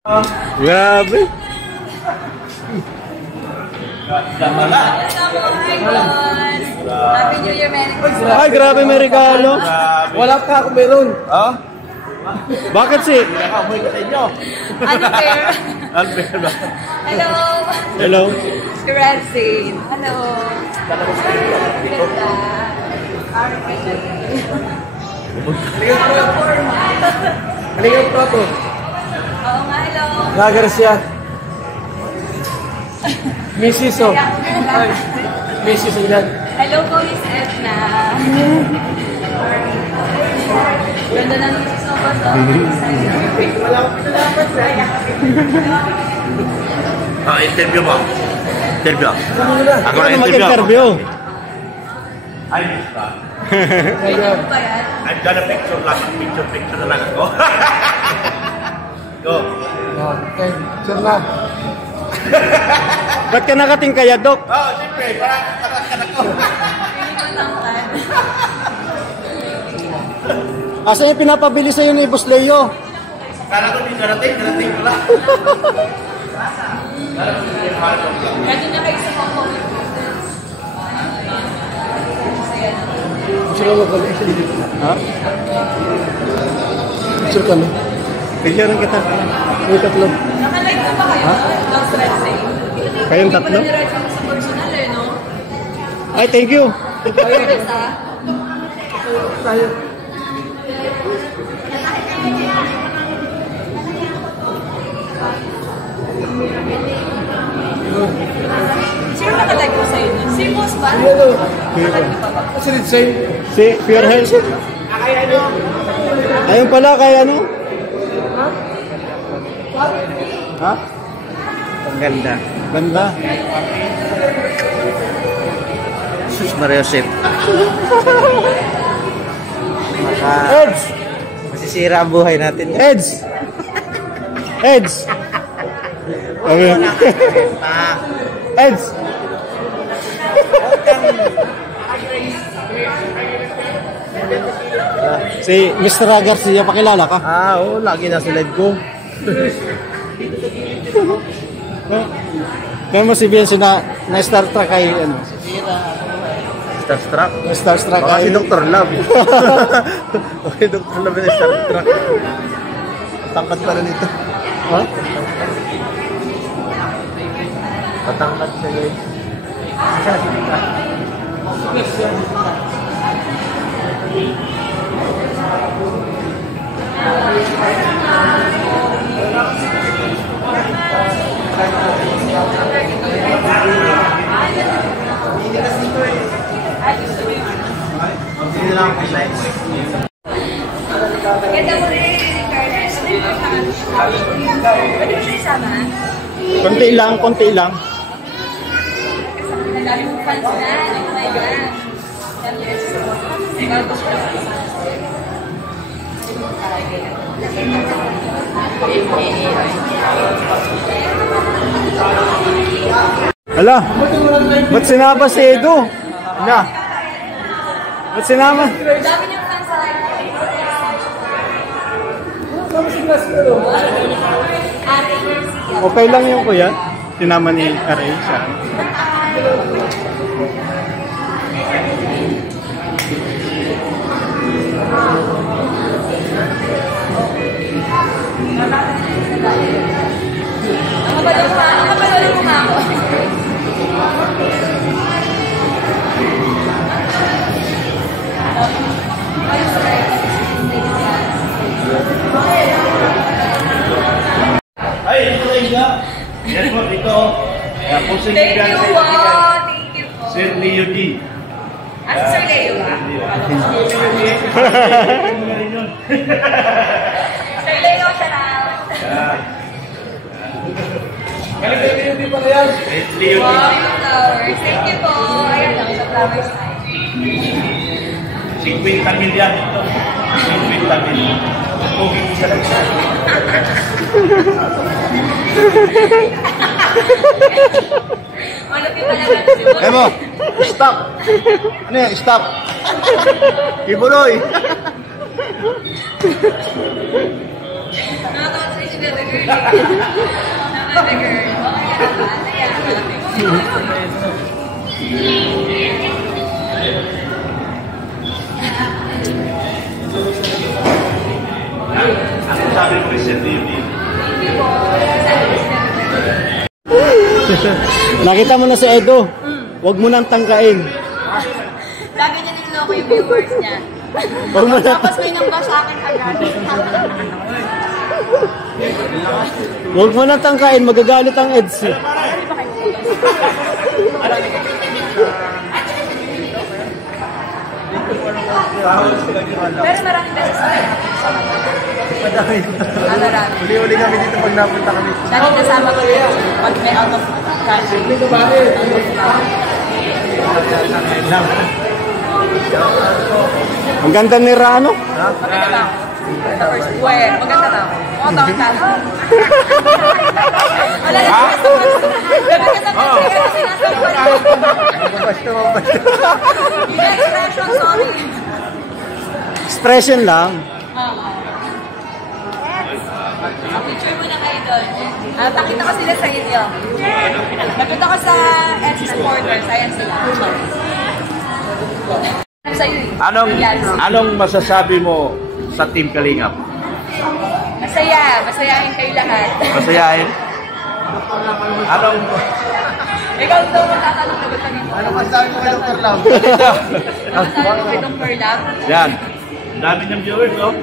Grabe. Happy New Year, Merry Christmas. Ay, grabe may regalo. Wala ka ako meron. Ha? Bakit si? Nakamoy ka sa inyo. Unfair. Unfair ba? Hello. Hello. Francine. Hello. Ganda. Ano yung proto? Oo nga, hello. Lager siya. Mrs. O. Mrs. O yan. Hello po, Miss Edna. Ganda ng Mrs. Oba to. Interview mo. Interview. Ako Ano na interview. mag-interview? Ay, miss ba? Ano ba yan? I've done a picture lang. Picture na lang ako. Go. Okay, sure na. Ba't ka nakating kaya, Dok? Oo, siyempre. Parang ka na ko. Hindi ko tangkad. Asa yung pinapabili sa'yo ni Boss Leo? Kala ko di darating ko lang. Ganda na kayo sa mga comment. Sure mo kami. Ha? Sure kami. Picture kita. May tatlo. Nakalive na ba kayo? Last Wednesday. Kayong tatlo? Hindi ko na nirecho sa personal eh, no? Ay, thank you. Yes, ah. Tayo. Sino nakalive ko sa'yo? Si Boss ba? Ano? Nakalive pa ba? Kasi rin sa'yo. Si Pure Health. Ayun pala, kay ano? Ha? Ang ganda. Ganda. Sus Mario Josep. Eds! Masisira ang buhay natin. Eds! Eds! Okay. Eds! Si Mr. Garcia, pakilala ka? Oo, lagi nasa live ko. Kaya mo si Bianci na Star Trek ay ano? Starstruck. Star Trek Baka ay... si Dr. Love. Okay, Dr. Love na Starstruck. Patangkad pa rin ito. Ha? Patangkad siya guys. Hindi lang ako nice. Maganda mo rin, Carlos. Pwede mo siya isama? Konti lang, konti lang. Ang dami mong fans na. Oh my God. 10 years. Bago siya isama. Hala, ba't sinama si Edo? Na. Ba't sinama? Dami niyang fans sa live. Ate Mercy. Okay lang yung kuya. Sinama ni Aray siya. Ang kabalo mo nga ako. Ay, ito na isa. Yan po, dito. Pusing Thank you Bianci. po. Thank you po. Sir Leo D. Ah, si Sir Leo ba? Sir Leo, shout out. Leo D. Wow, yung flowers. Thank you po. Ayan lang, sa flowers. 50 million ito. 50 million. Okay, isa lang siya. Malapit talaga si Boss. Emo, stop. Ano yan? Stop. Ibuloy. Nakatawa sa isip sila the girl. Naman the girl. Ano sabi ko Sir David? Nakita mo na si Edo. Huwag mo nang tangkain. Lagi niya niloloko yung viewers niya. Huwag mo na. Tapos may namba sa akin agad. Huwag mo nang tangkain. Magagalit ang Eds. Pero maraming beses na rin. Madami. Marami. Uli-uli kami dito pag napunta kami. Lagi kasama ko yun. Pag may out of country. Ang ganda ni Rano. Maganda ba ako? Sa first where? Maganda ba ako? Oo, tawag talo. Wala na siya sa Gabi ka sa country. Ano sinasabi? Basta, basta. Yung expression, sorry. Expression lang. Ang picture mo na kayo doon. Nakita ko sila sa inyo. Nakita ko sa FC Supporters. Ayan sila. Sa'yo eh. Anong masasabi mo sa Team Kalingap? Masaya. Masayahin kayo lahat. Masayahin? Anong Ikaw daw magtatanong na ba sa dito? Ano masabi mo kay Dr. Lam? Masasabi mo kay Dr. Lam? yan? Ang dami ng viewers, oh.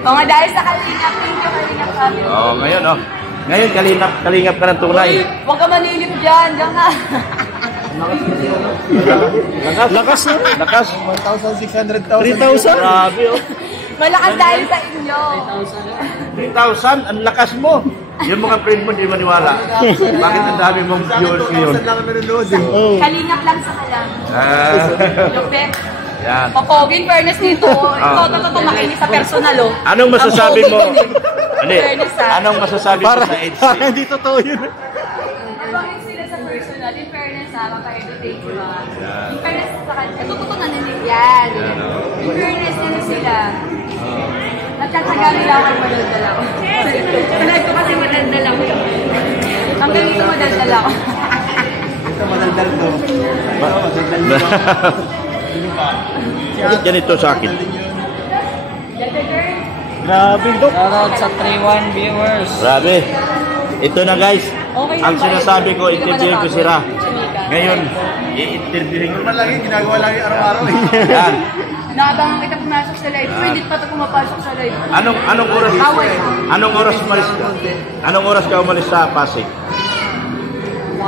Mga dahil sa Kalingap, thank you Kalingap sabi. Oo, ngayon, oh. Ngayon, kalingap ka ng tunay. Huwag ka manilip dyan. Diyan ka. Lakas na. Lakas. 1,600,000. 3,000? Grabe, oh. Malakas dahil sa inyo. 3,000, ang lakas mo. Yung mga friend mo, hindi maniwala. Bakit ang dami mong viewers ngayon? 1,000 lang ang nanonood eh. Oh. Kalingap lang sa kalang. Lupet. Yan. Papoging fairness dito. Ikaw totoo makinig sa personal, oh. Anong masasabi mo? Ang pogi din. Ano? Fairness, ah. Anong masasabi mo Para, sa EDC? para hindi totoo yun. Mabangin sila sa personal. In fairness, ha, maka-educate ko mga. In fairness sa kanila. Tututunan na nila yan. In fairness, yan sila. Nagtsatsaga nila ako manood na lang. Panood ko kasi madaldal ako. Ang ganito madaldal ako. Ito madaldal to. Ganito sa akin. Grabe, Dok. Shoutout sa 3-1 viewers. Grabe. Ito na guys. Ang sinasabi ko, interview ko sila. Ngayon, i-interviewin ko. Normal lang yun, ginagawa lang yung araw-araw eh. Yan. Nakabangan kita pumasok sa live. Pero hindi pa ito pumapasok sa live. Anong oras? Bawal. Anong oras umalis ka? Anong oras ka umalis sa Pasig? 1.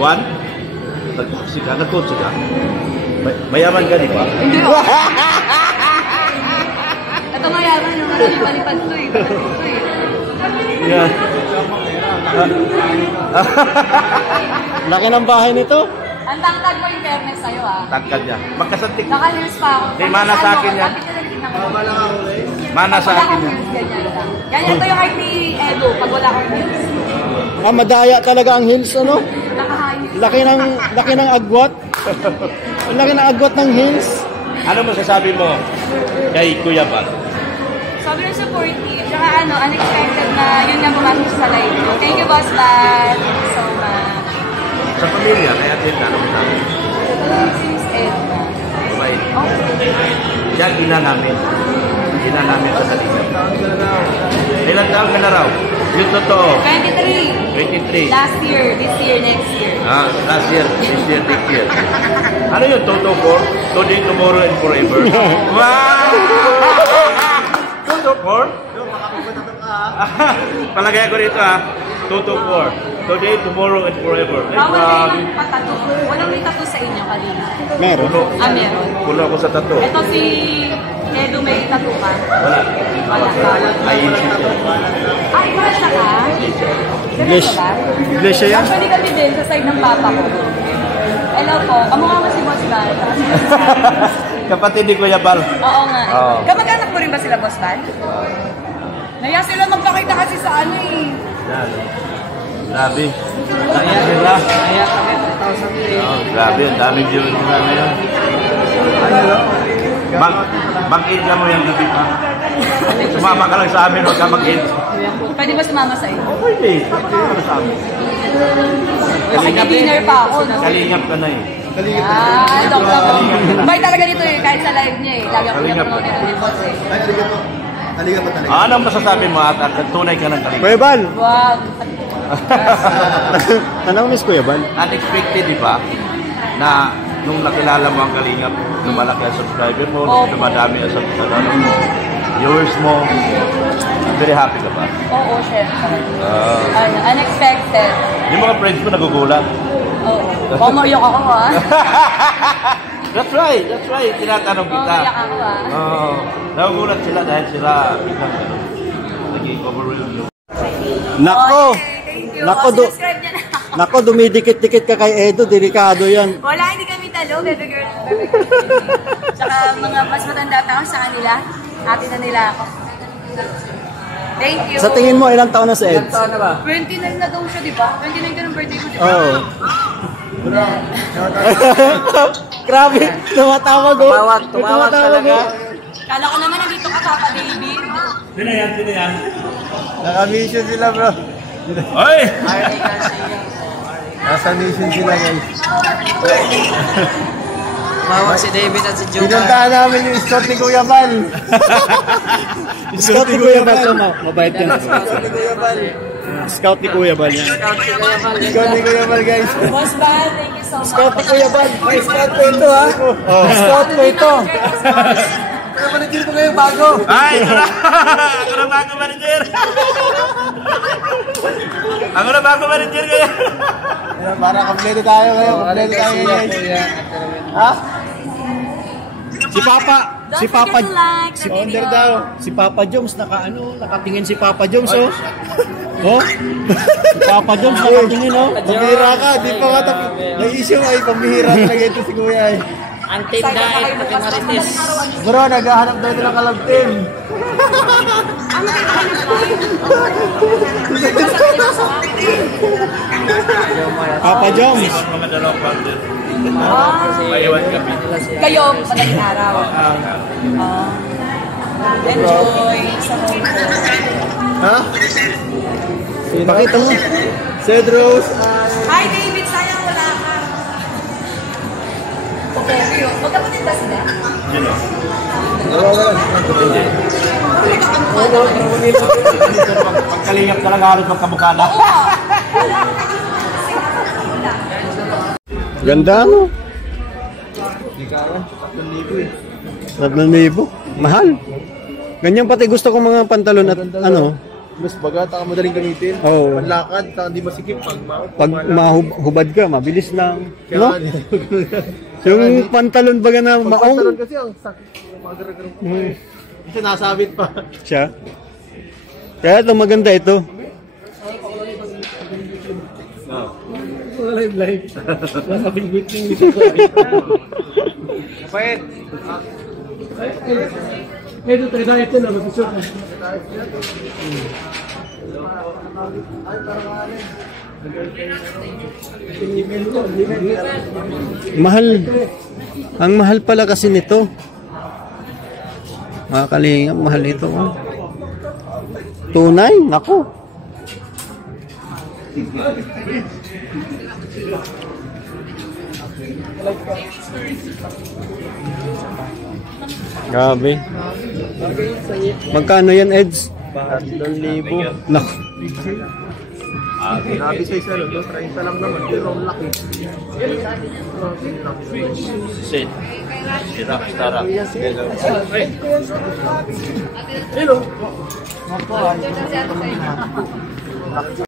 1? Nagkutsi ka? Nagkutsi ka? Mayaman ka, di ba? Hindi ko. Ito mayaman yung palipad to eh. Yan. Laki ng bahay nito. Ang tangkad mo yung fairness sa'yo ah. Tangkad niya. Magkasantik. Naka-heels pa ako. Hindi, mana sa akin yan. Mana sa akin yan. Ganyan lang. Ganyan ito yung height ni Edo pag wala akong heels. Ah, madaya talaga ang hills, ano? Naka-high. Laki ng agwat. Ang laki ng agwat ng hills. Ano masasabi mo kay Kuya Bal? Sobrang supportive. Tsaka ano, unexpected na yun nga pumasok sa live. Thank you, Boss Bal. So much. Sa pamilya, kaya din na naman namin. Since Edna. Mabait. Okay. Yan, ina namin. Ina namin sa Kalingap. Ilang taon ka na raw? Yung totoo. 23. 23. Last year, this year, next year. Last year, this year, next year. Ano yun, Toto 4? Today, tomorrow, and forever. Wow! Toto 4? Palagay ko rito Toto 4. Today, tomorrow, and forever. Ay, Bawal grabe. kayo ng patato. Walang may tattoo sa inyo kanina. Meron. Meron. Puno ako sa tato. Ito si Edo may tattoo ka? Wala. Wala. Ay, isip ko. Ay, siya ka? English. Seryoso ba? Iglesia yan. Actually kami din sa side ng papa ko. Hello po. Kamukha mo si Boss Bal. Kapatid ni Kuya Bal. Oo nga. Oo. Kamag-anak mo rin ba sila, Boss Bal? Naya sila magpakita kasi sa ano eh. Yan. Grabe. Ayan sila. Kaya kami 1,000 Oh, grabe. Ang daming viewers nila ngayon. Mag-eat ka mo yung gabi pa. Sumama ka lang sa amin, huwag ka mag-eat. Pwede ba sumama sa iyo? Pwede. Ano sabi? Kasi dinner pa ako, no? Kalingap ka na eh. Dok na po. Bay talaga dito eh, kahit sa live niya eh. Lagi ako pinapanood ng reports eh. Halika pa talaga. Anong masasabi mo at tunay ka ng kalingap? Kuya Bal, Wag. anong miss Kuya Bal? Unexpected, di ba? Na nung nakilala mo ang kalingap, lumalaki ang subscriber mo, dumadami ang viewers mo. Very happy ka ba? Oo, syempre. Unexpected. Yung mga friends mo nagugulat. Oo. Pumayok ako ha. That's right. Tinatanong kita. Pumayok ako ha. Oo. Nagugulat sila dahil sila biglang naging overwhelmed. Nako! Thank you. Nako, Subscribe niya na ako. Nako, dumidikit-dikit ka kay Edo, delikado yan. Wala, hindi kami talo, baby girl. Tsaka mga mas matanda pa ako sa kanila. Happy na nila ako. Thank you. Sa tingin mo, ilang taon na si Eds? 29 na daw siya, di ba? 29 ka ng birthday mo, di ba? Oo. Grabe, tumatawag oh. Tumawag talaga. Kala ko naman nandito ka, Papa David. Sino yan? Naka-mission sila bro. Oy! Nasa mission sila guys. Tumawag si David at si Joe. Pinuntahan namin yung scout ni Kuya Bal. Scout ni Kuya Bal, mabait yan. Scout ni Kuya Bal. Scout ni Kuya Bal yan. Scout ni Kuya Bal guys. Boss Bal, thank you so much. Scout ni Kuya Bal. May scout ko ito ha. Scout ko ito. Kaya manager ko ngayon bago. Ay, ito na! Ako na bago manager! Ako na bago manager ngayon! Para kompleto tayo ngayon. Kompleto tayo guys. Ha? Si Papa, Like si the Founder video. daw. Si Papa Joms, nakatingin si Papa Joms oh. Oh? Si Papa Joms nakatingin oh. Pambihira ka. Di pa nga tapos. Na-issue ay pambihira talaga ito si Kuya eh. Until diet, pati marites. Bro, naghahanap daw ito ng kalab team. Papa Joms. Mga dalawang founder. Maiwan kami. Kayo, madaling araw. Enjoy sa home ko. Ha? Pakita mo. Cedros. Hi David, sayang wala ka. Okay, magkapatid ba sila? Yun o. Pero pagkalingap talaga halos magkamukha na. Ganda no? Ikawan, 3,000 eh. 3,000. Mahal. Ganyan pati gusto ko mga pantalon at ano. Mas baga, taka madaling gamitin. Oo. Panlakad, taka di masikip. Pag mahubad ka, mabilis lang. No? Yung pantalon baga na Pantalon maong. kasi ang sakit. Magaragaran ko. Kasi nasabit pa. Siya. Kaya ito maganda ito. Live. Nasabing waiting dito. Kapait. Ito tayo na ito na. Mag-isok na. Mahal. Ang mahal pala kasi nito. Mga kalingap, mahal ito. Oh. Tunay? Nako. Grabe. Magkano yan, Eds? 3,000. Nako. Grabe sa isa, 30 lang naman. Pero ang laki. Sit. Si Rockstar. Hello. Ito kasi sa inyo.